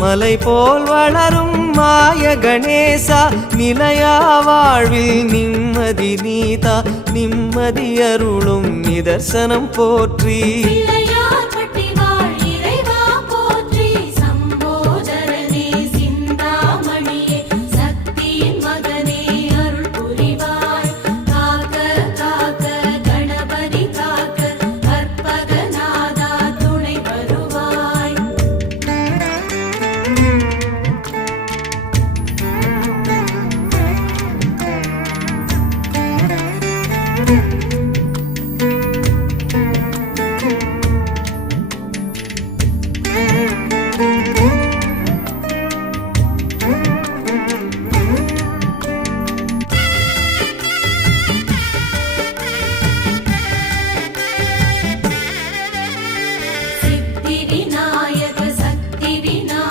மலை போல் வளரும் மாய கணேசா நிலையா வாழ்வில் நிம்மதி நீதா நிம்மதி அருளும் நிதர்சனம் போற்றி